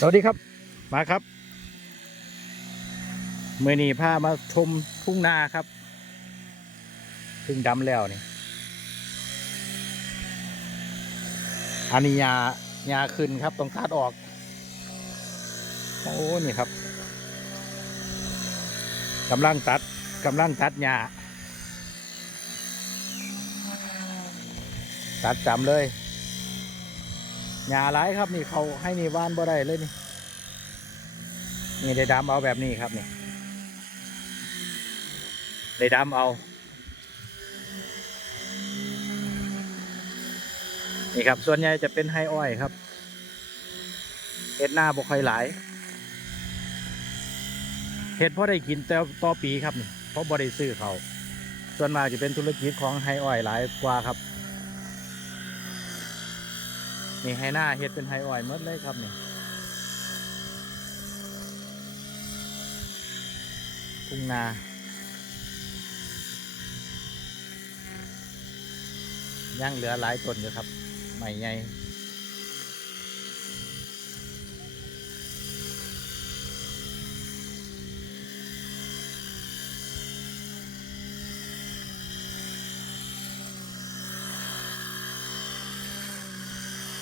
สวัสดีครับ มาครับ เมื่อนี้พามาชมทุ่งนาครับพึ่งดำแล้วนี่อันนี้ยายาขึ้นครับต้องตัดออก โอ้นี่ครับกำลังตัดกำลังตัดหญ้าตัดจำเลย หญ้าหลายครับนี่เขาให้นี่ว่านบ่ได้เลยนี่ นี่ได้ดำเอาแบบนี้ครับนี่ได้ดำเอา นี่ครับ ส่วนใหญ่จะเป็นไฮอ้อยครับเห็ดหน้าบ่ค่อยหลายเห็ดพอได้กินแต่ต่อปีครับนี่เพราะบ่ได้ซื้อเขาส่วนมากจะเป็นธุรกิจของไฮอ้อยหลายกว่าครับ นี่ไฮหน้าเห็ดเป็นไฮอ้อยเมดเลยครับนี่ทุ่งนาย่างเหลือหลายต้นอยู่ครับใหม่ใหญ่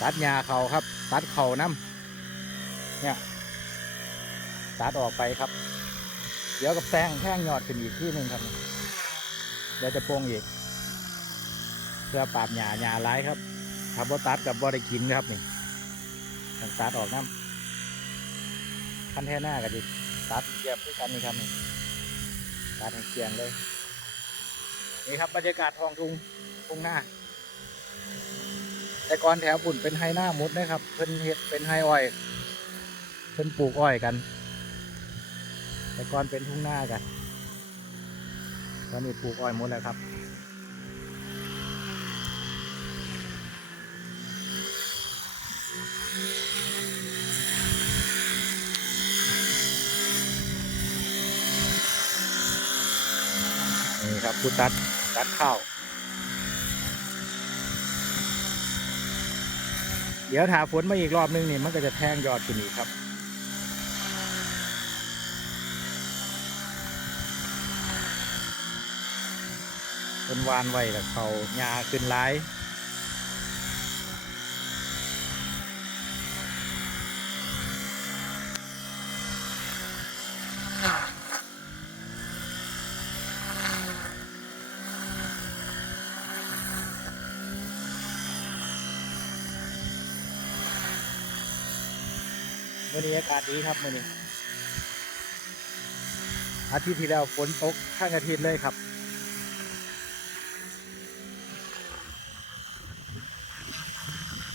ตัดหญ้าเขาครับ ตัดเขาน้ำเนี่ย ตัดออกไปครับ เดี๋ยวกับแตงแท่งยอดขึ้นอีกที่หนึ่งครับ เดี๋ยวจะโปงอีกเพื่อปราบหญ้าหญ้าร้ายครับถ้าบ่ตัดกับบ่ได้กินครับนี่ต้องตัดออกน้ำขั้นแท่หน้ากันดิตัดเกียบด้วยกันนี่ครับนี่ตัดให้เกลียงเลย นี่ครับบรรยากาศทองทุ่งทุ่งหน้า แต่ก่อนแถวปุ่นเป็นไฮหน้ามุดนะครับ เพิ่นเฮ็ดเป็นไฮอ้อย เพิ่นปลูกอ้อยกัน แต่ก่อนเป็นทุ่งหน้ากัน ตอนนี้ปลูกอ้อยหมดแล้วครับนี่ครับผู้ตัดตัดข้าว ดี๋ยวถาฝนมาอีกรอบนึงนี่มันก็จะแทงยอดขึ้นอีกครับ เป็นวานไว้แต่เขาหญ้าขึ้นหลาย มื่อนี้อากาศดีครับมื่อนี้อาทิตย์ที่แล้วฝนตกทั้งอาทิตย์เลยครับ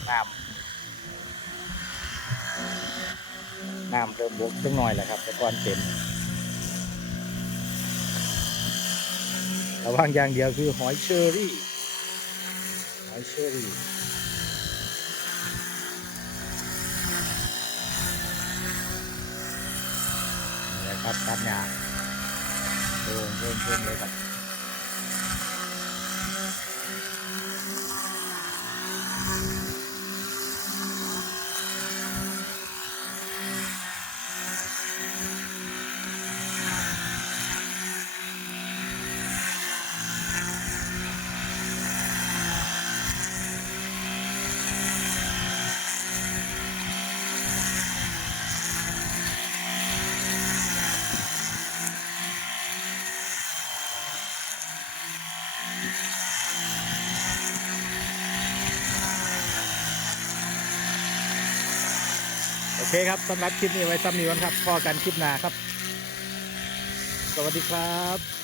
น้ำน้ำเริ่มบกตึงหน่อยแล้วครับแต่ก่อนเต็มระวังอย่างเดียวคือหอยเชอรี่หอยเชอรี่ ครับตัดยาเพิ่มเพิ่มเพิ่มเลยครับ โอเคครับสำหรับคลิปนี้ไว้ซ้ำนี้วันครับพอกันคลิปหน้าครับ สวัสดีครับ